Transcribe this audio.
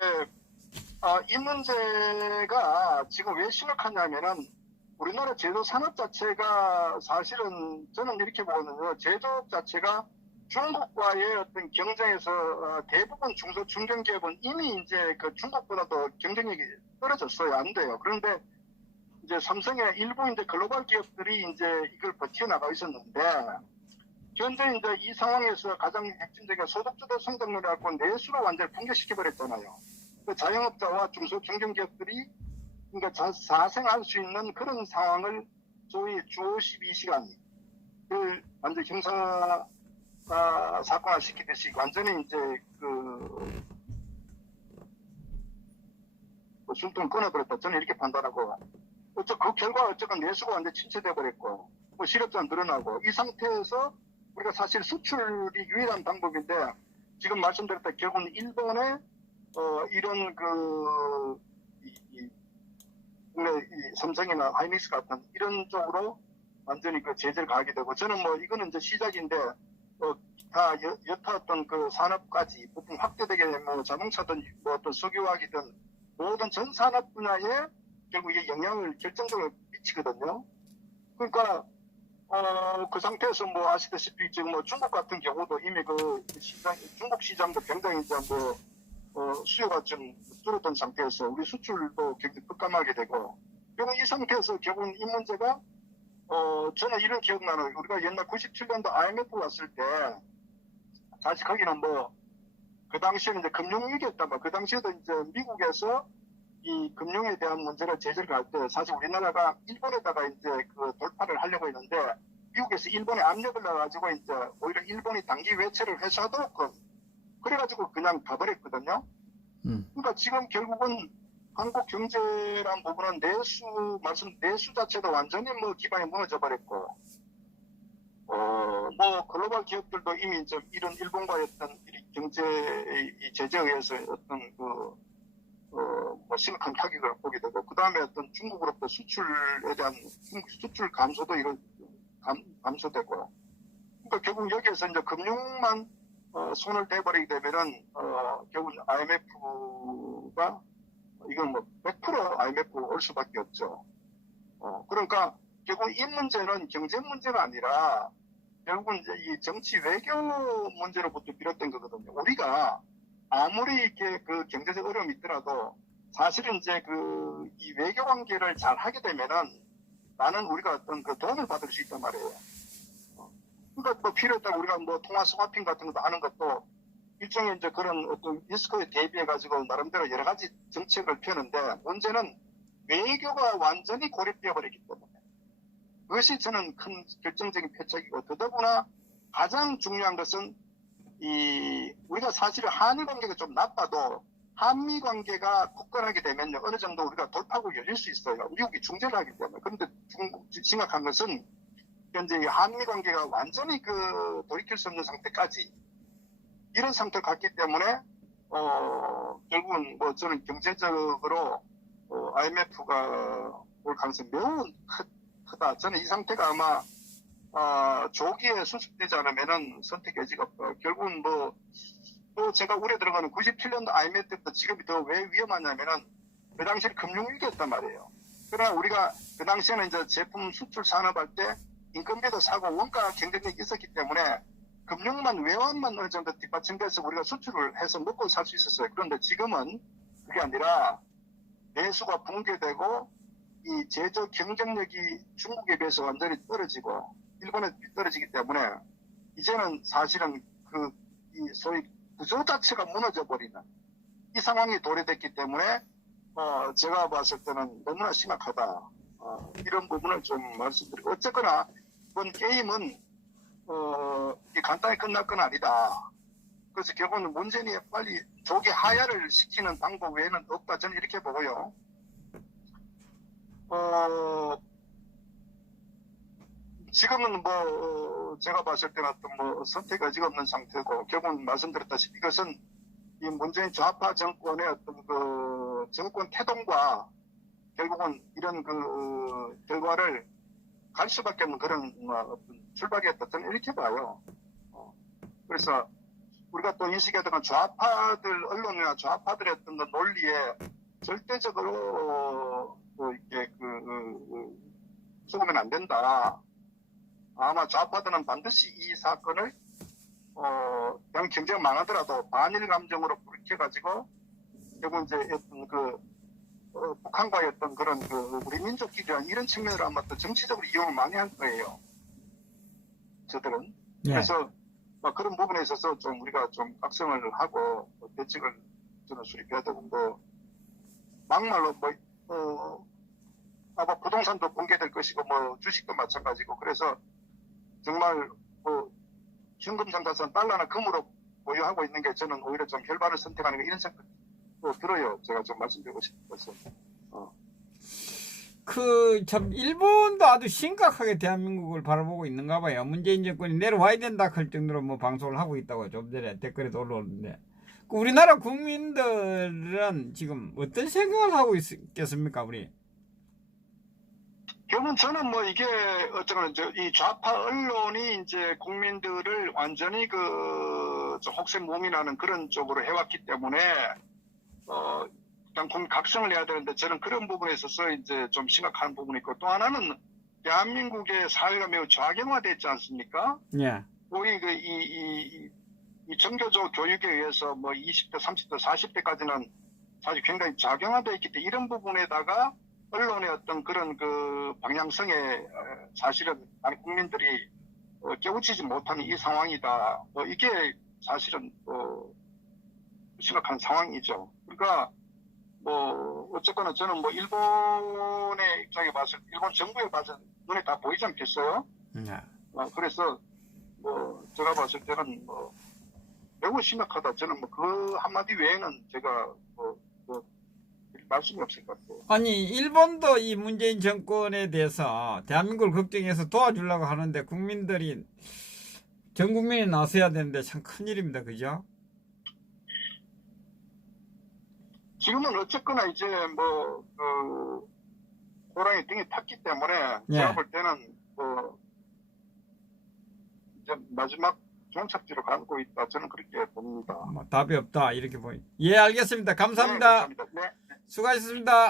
네, 이 문제가 지금 왜 심각하냐면은 우리나라 제조 산업 자체가 사실은 저는 이렇게 보거든요. 제조업 자체가 중국과의 어떤 경쟁에서 대부분 중견기업은 이미 이제 그 중국보다도 경쟁력이 떨어졌어요. 안 돼요. 그런데 이제 삼성의 일부 이제 글로벌 기업들이 이제 이걸 버텨나가고 있었는데 현재 이제 이 상황에서 가장 핵심적인 소득주도 성장률이라고 내수로 완전히 붕괴시켜 버렸잖아요. 그 자영업자와 중소 중견기업들이 그러니까 자생할 수 있는 그런 상황을 소위 주 52시간을 완전 형사 사건화 시키듯이 완전히 이제 숨통을 끊어버렸다. 저는 이렇게 판단하고 그 결과 어쨌건 내수가 완전 침체돼 버렸고 실업자 늘어나고 이 상태에서 우리가 사실 수출이 유일한 방법인데 지금 말씀드렸다 결국은 일본의 이런 국내 삼성이나 하이닉스 같은 이런 쪽으로 완전히 그 제재를 가하게 되고 저는 뭐 이거는 이제 시작인데 다 여타 어떤 그 산업까지 부품 확대되게 뭐 자동차든 뭐 어떤 석유화기든 모든 전 산업 분야에 결국 이게 영향을 결정적으로 미치거든요. 그러니까 그 상태에서 뭐 아시다시피 지금 뭐 중국 같은 경우도 이미 그 중국 시장도 굉장히 이제 수요가 좀 줄었던 상태에서 우리 수출도 굉장히 급감하게 되고 결국 이 상태에서 결국은 이 문제가 저는 이런 기억나는 우리가 옛날 97년도 IMF 왔을 때 사실 거기는 뭐 그 당시에는 이제 금융위기였단 말이에요. 그 당시에도 이제 미국에서 이 금융에 대한 문제를 제재를 할 때 사실 우리나라가 일본에다가 이제 그 돌파를 하려고 했는데 미국에서 일본에 압력을 넣어가지고 이제 오히려 일본이 단기 외채를 회수하도록 그래가지고 그냥 가버렸거든요. 그러니까 지금 결국은 한국 경제란 부분은 내수 자체도 완전히 뭐 기반이 무너져 버렸고, 뭐 글로벌 기업들도 이미 좀 이런 일본과의 어떤 경제 제재에 의해서 어떤 뭐 심각한 타격을 보게 되고, 그 다음에 어떤 중국으로부터 수출에 대한 수출 감소도 감소되고, 그러니까 결국 여기에서 이제 금융만 손을 대버리게 되면은 결국 IMF가 이건 뭐 100% IMF 올 수밖에 없죠. 그러니까 결국 이 문제는 경제 문제가 아니라 결국은 이제 이 정치 외교 문제로부터 비롯된 거거든요. 우리가 아무리 이렇게 그 경제적 어려움이 있더라도 사실은 이제 이 외교 관계를 잘 하게 되면은 나는 우리가 어떤 그 도움을 받을 수 있단 말이에요. 그러니까 뭐 필요에 따라 우리가 뭐 통화 스와핑 같은 것도 하는 것도 일종의 이제 그런 어떤 리스크에 대비해 가지고 나름대로 여러 가지 정책을 펴는데 문제는 외교가 완전히 고립되어 버렸기 때문에 그것이 저는 큰 결정적인 패착이고 더더구나 가장 중요한 것은 우리가 사실 한일 관계가 좀 나빠도 한미 관계가 굳건하게 되면 어느 정도 우리가 돌파구 열릴 수 있어요. 미국이 중재를 하기 때문에. 그런데 심각한 것은 현재 한미 관계가 완전히 돌이킬 수 없는 상태까지 이런 상태를 갖기 때문에 결국은 뭐 저는 경제적으로 IMF가 올 가능성이 매우 크다. 저는 이 상태가 아마 조기에 수습되지 않으면은 선택 여지가 없다. 결국은 또 제가 우려되는 거는 97년도 IMF 때부터 지금이 더 왜 위험하냐면은 그 당시에 금융위기였단 말이에요. 그러나 우리가 그 당시에는 이제 제품 수출 산업할 때 인건비도 사고 원가 경쟁력이 있었기 때문에 금융만 외환만 어느 정도 뒷받침돼서 우리가 수출을 해서 먹고 살 수 있었어요. 그런데 지금은 그게 아니라 내수가 붕괴되고 이 제조 경쟁력이 중국에 비해서 완전히 떨어지고 일본에 떨어지기 때문에 이제는 사실은 이 소위 구조 자체가 무너져 버리는 이 상황이 도래됐기 때문에 제가 봤을 때는 너무나 심각하다. 이런 부분을 좀 말씀드리고 어쨌거나 이번 게임은 간단히 끝날 건 아니다. 그래서 결국은 문재인이 빨리 조기 하야를 시키는 방법 외에는 없다. 저는 이렇게 보고요. 지금은 뭐 제가 봤을 때는 뭐 선택 의지가 없는 상태고 결국은 말씀드렸다시피 이것은 이 문재인 좌파 정권의 어떤 정권 태동과 결국은 이런 결과를 갈 수밖에 없는 그런 어떤 출발이었다. 저는 이렇게 봐요. 그래서 우리가 또 인식했던 좌파들, 언론이나 좌파들의 어떤 그 논리에 절대적으로 이렇게 속으면 안 된다. 아마 좌파들은 반드시 이 사건을 그냥 경제가 망하더라도 반일 감정으로 불쾌가지고 결국 이제 어떤 북한과의 어떤 그런 우리 민족끼리한 이런 측면으로 아마 또 정치적으로 이용을 많이 할 거예요. 저들은. 예. 그래서 그런 부분에 있어서 좀 우리가 좀 각성을 하고 대책을 저는 수립해야 되고 막말로 아마 부동산도 공개될 것이고 주식도 마찬가지고 그래서 정말 현금 상자선 달러나 금으로 보유하고 있는 게 저는 오히려 좀 혈반을 선택하는 게 이런 생각도 들어요. 제가 좀 말씀드리고 싶어서. 참, 일본도 아주 심각하게 대한민국을 바라보고 있는가 봐요. 문재인 정권이 내려와야 된다 할 정도로 방송을 하고 있다고 좀 전에 댓글에도 올라오는데. 우리나라 국민들은 지금 어떤 생각을 하고 있겠습니까, 우리? 결국은 저는 이게 어쩌면 이 좌파 언론이 이제 국민들을 완전히 혹세무민하는 그런 쪽으로 해왔기 때문에 일단 국민 각성을 해야 되는데 저는 그런 부분에 있어서 이제 좀 심각한 부분이 있고 또 하나는 대한민국의 사회가 매우 좌경화되어 있지 않습니까? 예. 우리 이 정교조 교육에 의해서 20대, 30대, 40대까지는 사실 굉장히 좌경화되어 있기 때문에 이런 부분에다가 언론의 어떤 그런 방향성에 사실은 많은 국민들이 깨우치지 못하는 이 상황이다. 이게 사실은 심각한 상황이죠. 그러니까 어쨌거나 저는 일본의 입장에 봐서 일본 정부에 봐서 눈에 다 보이지 않겠어요? 예. 그래서 제가 봤을 때는 매우 심각하다. 저는 그 한마디 외에는 제가 말씀이 없을 것 같아요. 아니, 일본도 이 문재인 정권에 대해서 대한민국을 걱정해서 도와주려고 하는데 국민들이 전 국민이 나서야 되는데 참 큰일입니다. 그죠? 지금은 어쨌거나 이제 호랑이 등이 탔기 때문에 예. 제가 볼 때는 이제 마지막 종착지로 가고 있다. 저는 그렇게 봅니다. 답이 없다. 이렇게 보니. 예, 알겠습니다. 네, 감사합니다. 감사합니다. 네. 수고하셨습니다.